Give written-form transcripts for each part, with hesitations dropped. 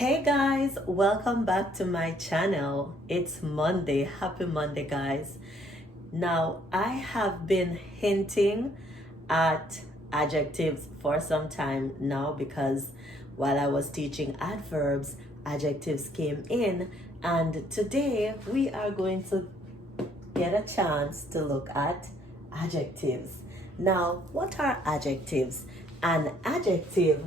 Hey guys, welcome back to my channel. It's Monday. Happy Monday, guys. Now, I have been hinting at adjectives for some time now because while I was teaching adverbs, adjectives came in, and today we are going to get a chance to look at adjectives. Now, what are adjectives? An adjective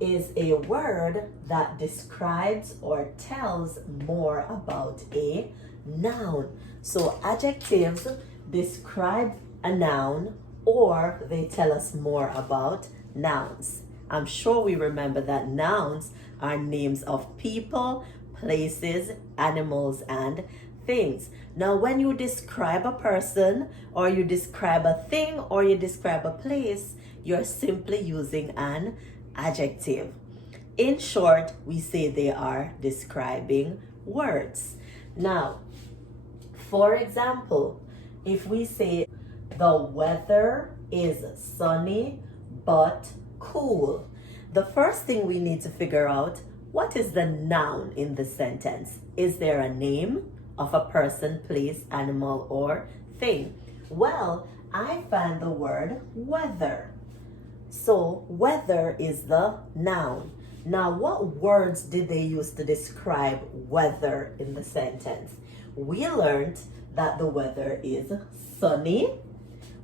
is a word that describes or tells more about a noun. So adjectives describe a noun or they tell us more about nouns. I'm sure we remember that nouns are names of people, places, animals, and things. Now, when you describe a person or you describe a thing or you describe a place, you're simply using an adjective. In short, we say they are describing words. Now, for example, if we say the weather is sunny but cool, the first thing we need to figure out, what is the noun in the sentence? Is there a name of a person, place, animal, or thing? Well, I find the word weather. So weather is the noun. Now, what words did they use to describe weather in the sentence? We learned that the weather is sunny.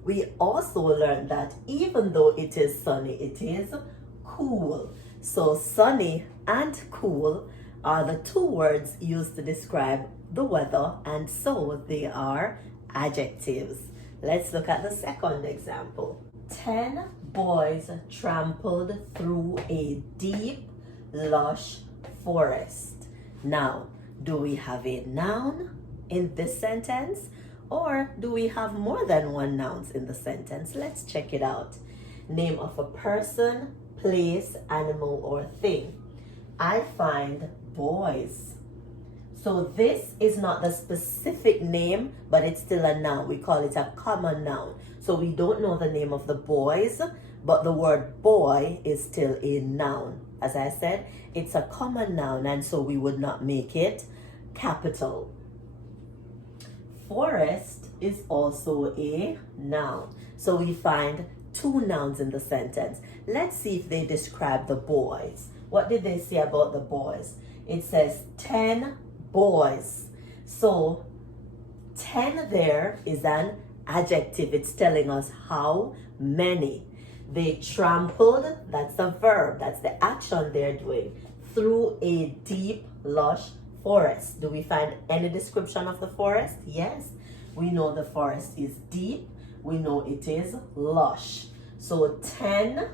We also learned that even though it is sunny, it is cool. So sunny and cool are the two words used to describe the weather, and so they are adjectives. Let's look at the second example. 10 boys trampled through a deep, lush forest. Now, do we have a noun in this sentence, or do we have more than one noun in the sentence? Let's check it out. Name of a person, place, animal, or thing. I find boys. So this is not the specific name, but it's still a noun. We call it a common noun. So we don't know the name of the boys, but the word boy is still a noun. As I said, it's a common noun, and so we would not make it capital. Forest is also a noun. So we find two nouns in the sentence. Let's see if they describe the boys. What did they say about the boys? It says 10 boys. So 10 there is an adjective. It's telling us how many. They trampled, that's a verb, that's the action they're doing, through a deep, lush forest. Do we find any description of the forest? Yes. We know the forest is deep. We know it is lush. So 10,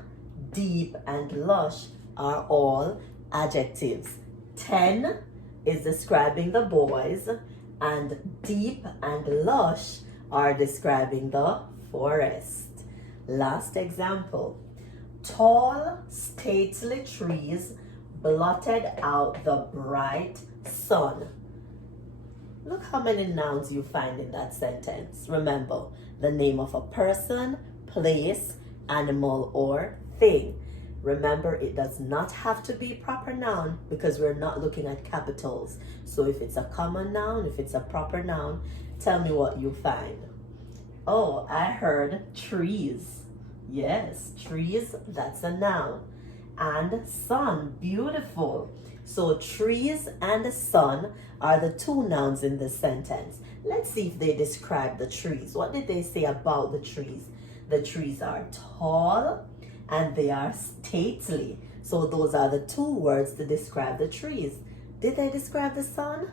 deep, and lush are all adjectives. 10 is describing the boys, and deep and lush are describing the forest. Last example. Tall, stately trees blotted out the bright sun. Look how many nouns you find in that sentence. Remember, the name of a person, place, animal, or thing. Remember, it does not have to be proper noun because we're not looking at capitals. So if it's a common noun, if it's a proper noun, tell me what you find. Oh, I heard trees. Yes, trees, that's a noun. And sun, beautiful. So trees and sun are the two nouns in this sentence. Let's see if they describe the trees. What did they say about the trees? The trees are tall and they are stately. So those are the two words to describe the trees. Did they describe the sun?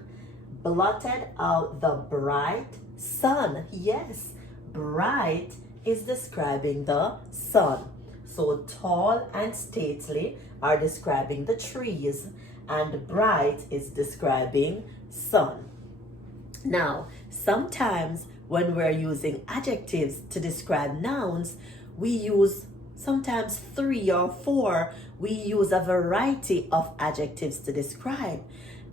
Blotted out the bright sun. Yes, bright is describing the sun. So tall and stately are describing the trees, and bright is describing sun. Now, sometimes when we're using adjectives to describe nouns, we use sometimes 3 or 4. We use a variety of adjectives to describe.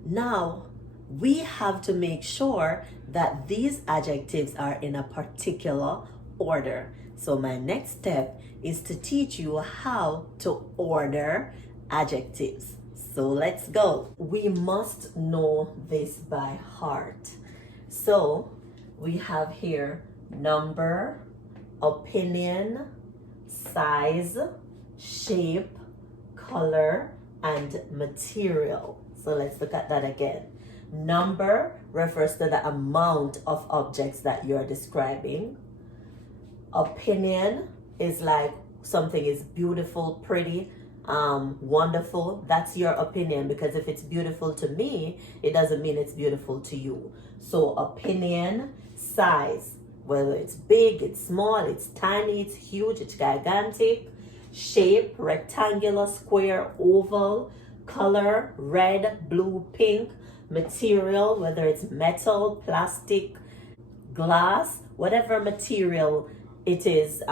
Now, we have to make sure that these adjectives are in a particular order. So my next step is to teach you how to order adjectives. So let's go. We must know this by heart. So we have here number, opinion, size, shape, color, and material. So let's look at that again. Number refers to the amount of objects that you're describing. Opinion is like something is beautiful, pretty, wonderful. That's your opinion, because if it's beautiful to me, it doesn't mean it's beautiful to you. So opinion. Size, whether it's big, it's small, it's tiny, it's huge, it's gigantic. Shape, rectangular, square, oval. Color, red, blue, pink. Material, whether it's metal, plastic, glass, whatever material it is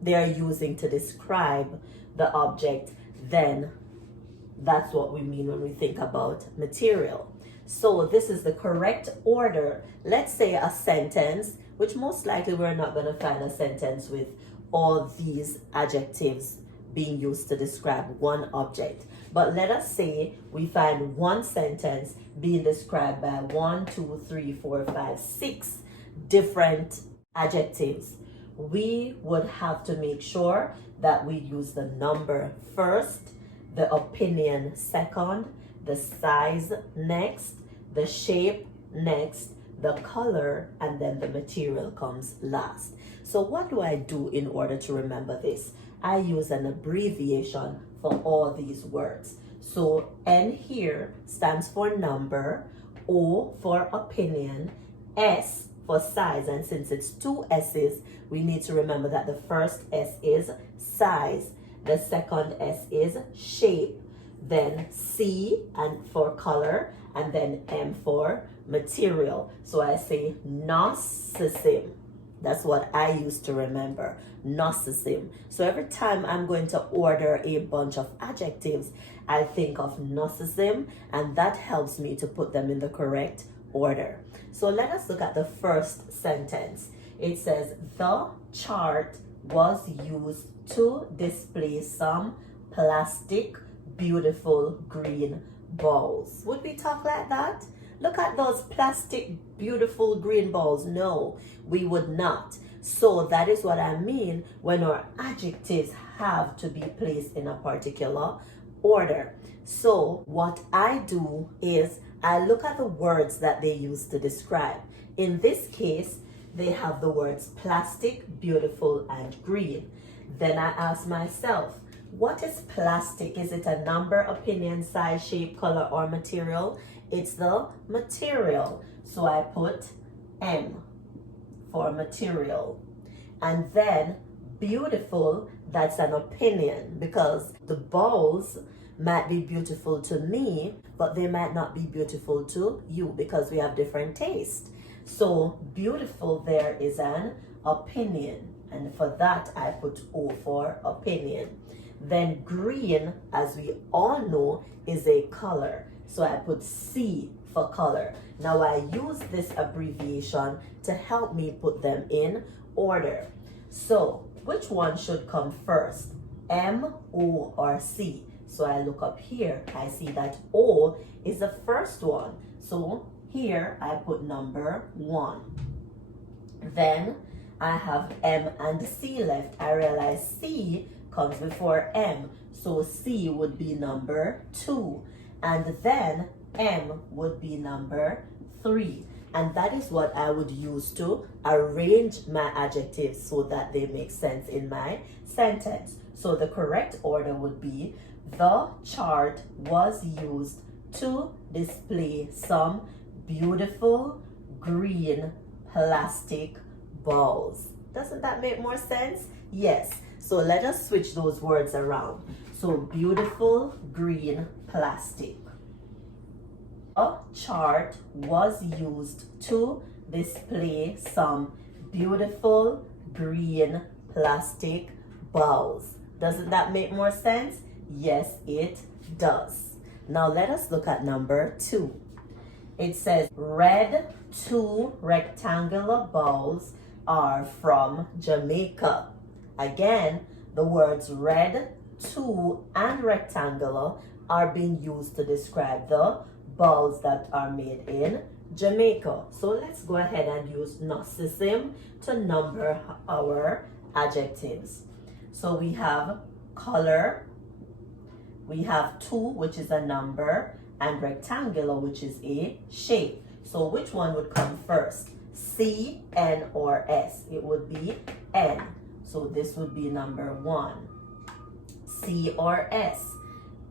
they're using to describe the object, then that's what we mean when we think about material. So this is the correct order. Let's say a sentence, which most likely we're not going to find a sentence with all these adjectives being used to describe one object. But let us say we find one sentence being described by 1, 2, 3, 4, 5, 6 different adjectives. We would have to make sure that we use the number first, the opinion second, the size next, the shape next, the color, and then the material comes last. So what do I do in order to remember this? I use an abbreviation for all these words. So N here stands for number, O for opinion, S for size, and since it's two S's, we need to remember that the first S is size, the second S is shape, then C and for color, and then M for material. So I say narcissism. That's what I used to remember, narcissism. So every time I'm going to order a bunch of adjectives, I think of narcissism, and that helps me to put them in the correct order. So let us look at the first sentence. It says, the chart was used to display some plastic, beautiful green balls. Would we talk like that? Look at those plastic, beautiful green balls. No, we would not. So that is what I mean when our adjectives have to be placed in a particular order. So what I do is I look at the words that they use to describe. In this case, they have the words plastic, beautiful, and green. Then I ask myself, what is plastic? Is it a number, opinion, size, shape, color, or material? It's the material. So I put M for material. And then beautiful, that's an opinion, because the balls might be beautiful to me, but they might not be beautiful to you because we have different tastes. So beautiful there is an opinion, and for that I put O for opinion. Then green, as we all know, is a color, so I put C for color. Now I use this abbreviation to help me put them in order. So which one should come first, M, O, or C? So I look up here, I see that O is the first one. So here I put number 1. Then I have M and C left. I realize C comes before M. So C would be number 2. And then M would be number 3. And that is what I would use to arrange my adjectives so that they make sense in my sentence. So the correct order would be, the chart was used to display some beautiful green plastic balls. Doesn't that make more sense? Yes. So let us switch those words around. So beautiful green plastic. A chart was used to display some beautiful green plastic balls. Doesn't that make more sense? Yes, it does. Now let us look at number 2. It says red 2 rectangular balls are from Jamaica. Again, the words red, 2, and rectangular are being used to describe the balls that are made in Jamaica. So let's go ahead and use narcissism to number our adjectives. So we have color, we have 2, which is a number, and rectangular, which is a shape. So which one would come first? C, N, or S? It would be N. So this would be number 1. C or S?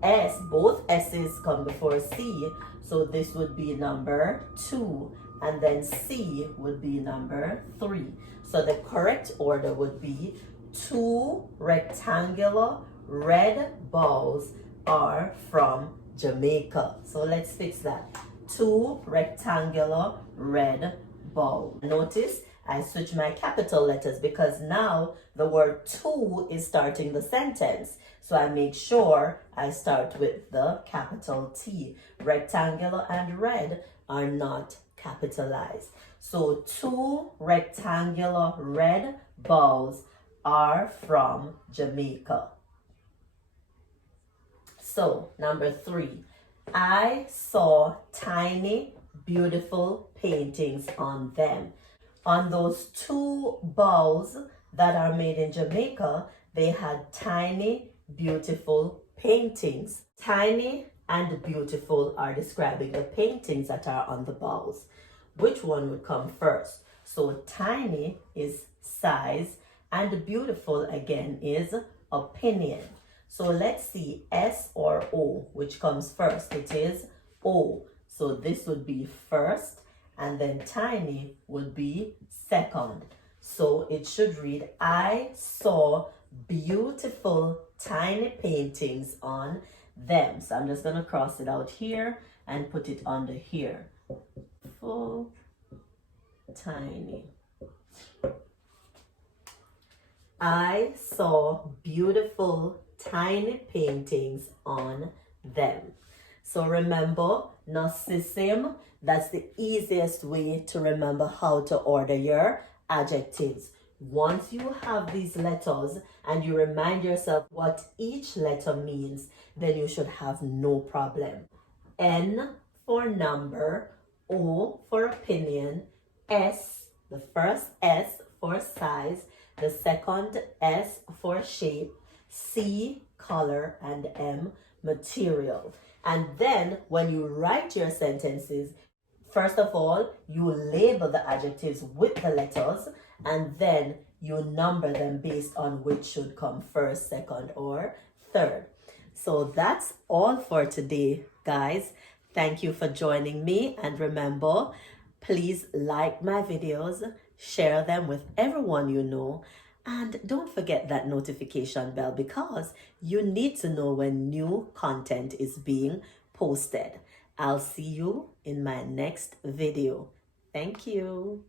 S, both S's come before C. So this would be number 2. And then C would be number 3. So the correct order would be 2 rectangular red balls are from Jamaica. So let's fix that. 2 rectangular red balls. Notice I switch my capital letters because now the word 2 is starting the sentence. So I make sure I start with the capital T. Rectangular and red are not capitalized. So 2 rectangular red balls are from Jamaica. So number 3, I saw tiny, beautiful paintings on them. On those 2 balls that are made in Jamaica, they had tiny, beautiful paintings. Tiny and beautiful are describing the paintings that are on the balls. Which one would come first? So tiny is size and beautiful again is opinion. So let's see, S or O, which comes first? It is O. So this would be first, and then tiny would be second. So it should read, I saw beautiful tiny paintings on them. So I'm just going to cross it out here and put it under here. Full, tiny. I saw beautiful tiny paintings on them. So remember, narcissism, that's the easiest way to remember how to order your adjectives. Once you have these letters and you remind yourself what each letter means, then you should have no problem. N for number, O for opinion, S, the first S for size, the second S for shape, C, color, and M, material. And then when you write your sentences, first of all, you label the adjectives with the letters, and then you number them based on which should come first, second, or third. So that's all for today, guys. Thank you for joining me. And remember, please like my videos, share them with everyone you know, and don't forget that notification bell because you need to know when new content is being posted. I'll see you in my next video. Thank you.